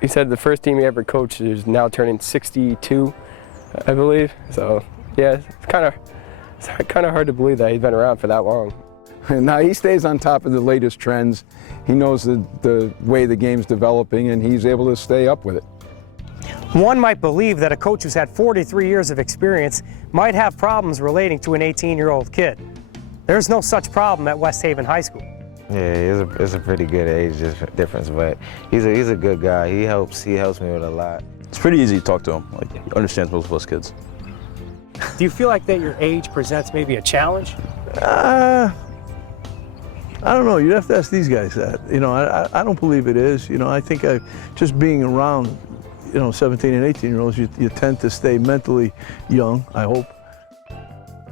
He said the first team he ever coached is now turning 62, I believe. So yeah, it's kind of hard to believe that he's been around for that long. Now he stays on top of the latest trends. He knows the way the game's developing, and he's able to stay up with it. One might believe that a coach who's had 43 years of experience might have problems relating to an 18-year-old kid. There's no such problem at West Haven High School. Yeah, it's a pretty good age difference, but he's a good guy. He helps me with a lot. It's pretty easy to talk to him. Like, he understands most of us kids. Do you feel like that your age presents maybe a challenge? I don't know. You'd have to ask these guys that. You know, I don't believe it is. You know, I think just being around, 17 and 18-year-olds, you tend to stay mentally young, I hope.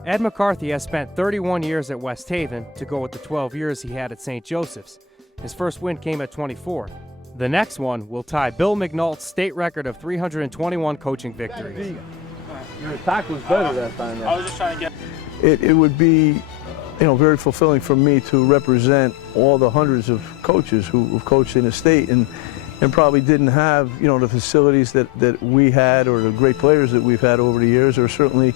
Ed McCarthy has spent 31 years at West Haven to go with the 12 years he had at St. Joseph's. His first win came at 24. The next one will tie Bill McNault's state record of 321 coaching victories. Your attack was better that time. I was just trying to get... It would be, very fulfilling for me to represent all the hundreds of coaches who've coached in the state and probably didn't have, the facilities that we had or the great players that we've had over the years, or certainly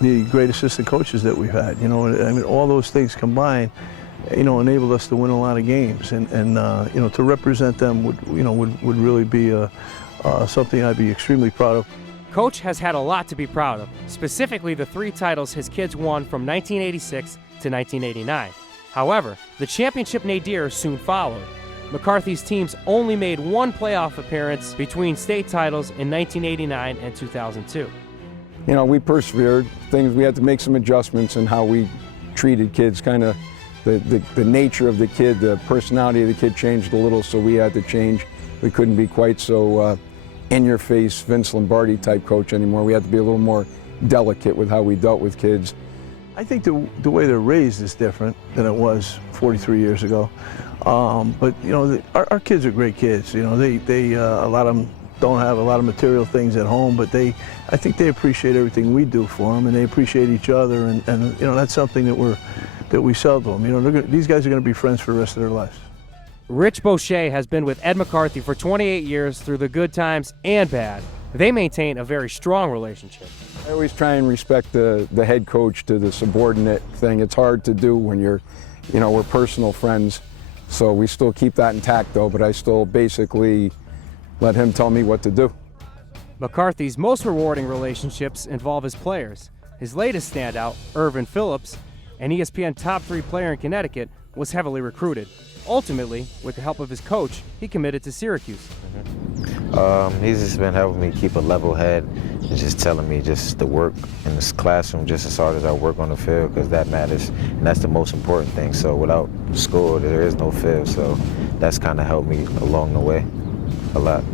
the great assistant coaches that we've had. I mean, all those things combined, enabled us to win a lot of games, and to represent them would really be something I'd be extremely proud of. Coach has had a lot to be proud of, specifically the 3 titles his kids won from 1986 to 1989. However, the championship nadir soon followed. McCarthy's teams only made 1 playoff appearance between state titles in 1989 and 2002. We persevered. We had to make some adjustments in how we treated kids. Kind of the nature of the kid, the personality of the kid changed a little, so we had to change. We couldn't be quite so in-your-face Vince Lombardi type coach anymore. We had to be a little more delicate with how we dealt with kids. I think the way they're raised is different than it was 43 years ago. But our kids are great kids. A lot of them don't have a lot of material things at home, but I think they appreciate everything we do for them, and they appreciate each other, and that's something that we sell to them. These guys are going to be friends for the rest of their lives. Rich Boucher has been with Ed McCarthy for 28 years through the good times and bad. They maintain a very strong relationship. I always try and respect the head coach to the subordinate thing. It's hard to do when we're personal friends. So we still keep that intact though, but I still basically let him tell me what to do. McCarthy's most rewarding relationships involve his players. His latest standout, Irvin Phillips, an ESPN top 3 player in Connecticut, was heavily recruited. Ultimately, with the help of his coach, he committed to Syracuse. He's just been helping me keep a level head and just telling me just to work in this classroom just as hard as I work on the field, because that matters, and that's the most important thing. So without school, there is no field, so that's kind of helped me along the way a lot.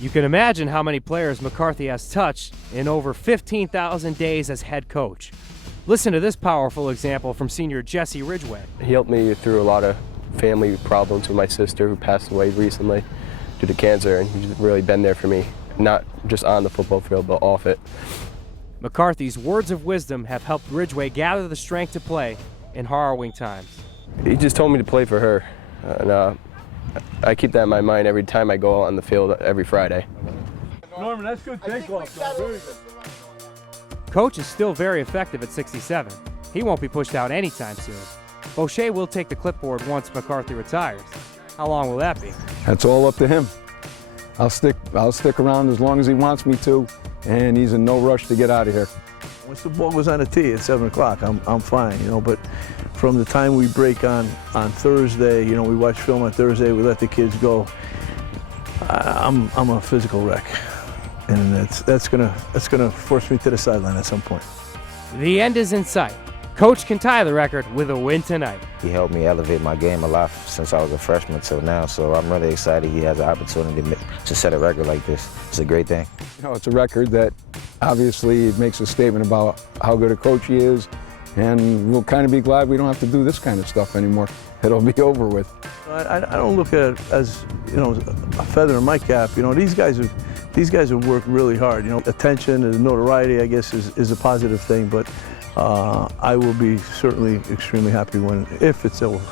You can imagine how many players McCarthy has touched in over 15,000 days as head coach. Listen to this powerful example from senior Jesse Ridgway. He helped me through a lot of family problems with my sister who passed away recently due to cancer, and he's really been there for me, not just on the football field, but off it. McCarthy's words of wisdom have helped Ridgway gather the strength to play in harrowing times. He just told me to play for her, and I keep that in my mind every time I go out on the field every Friday. Norman, that's good takeoff. Very good. Coach is still very effective at 67. He won't be pushed out anytime soon. Boucher will take the clipboard once McCarthy retires. How long will that be? That's all up to him. I'll stick around as long as he wants me to, and he's in no rush to get out of here. Once the ball goes on the tee at 7 o'clock, I'm fine, but from the time we break on Thursday, we watch film on Thursday, we let the kids go, I'm a physical wreck. And that's gonna force me to the sideline at some point. The end is in sight. Coach can tie the record with a win tonight. He helped me elevate my game a lot since I was a freshman till now, so I'm really excited he has an opportunity to set a record like this. It's a great thing. It's a record that obviously makes a statement about how good a coach he is, and we'll kind of be glad we don't have to do this kind of stuff anymore. It'll be over with. I don't look at it as a feather in my cap. These guys have worked really hard. Attention and notoriety, I guess, is a positive thing, but I will be certainly extremely happy if it's over.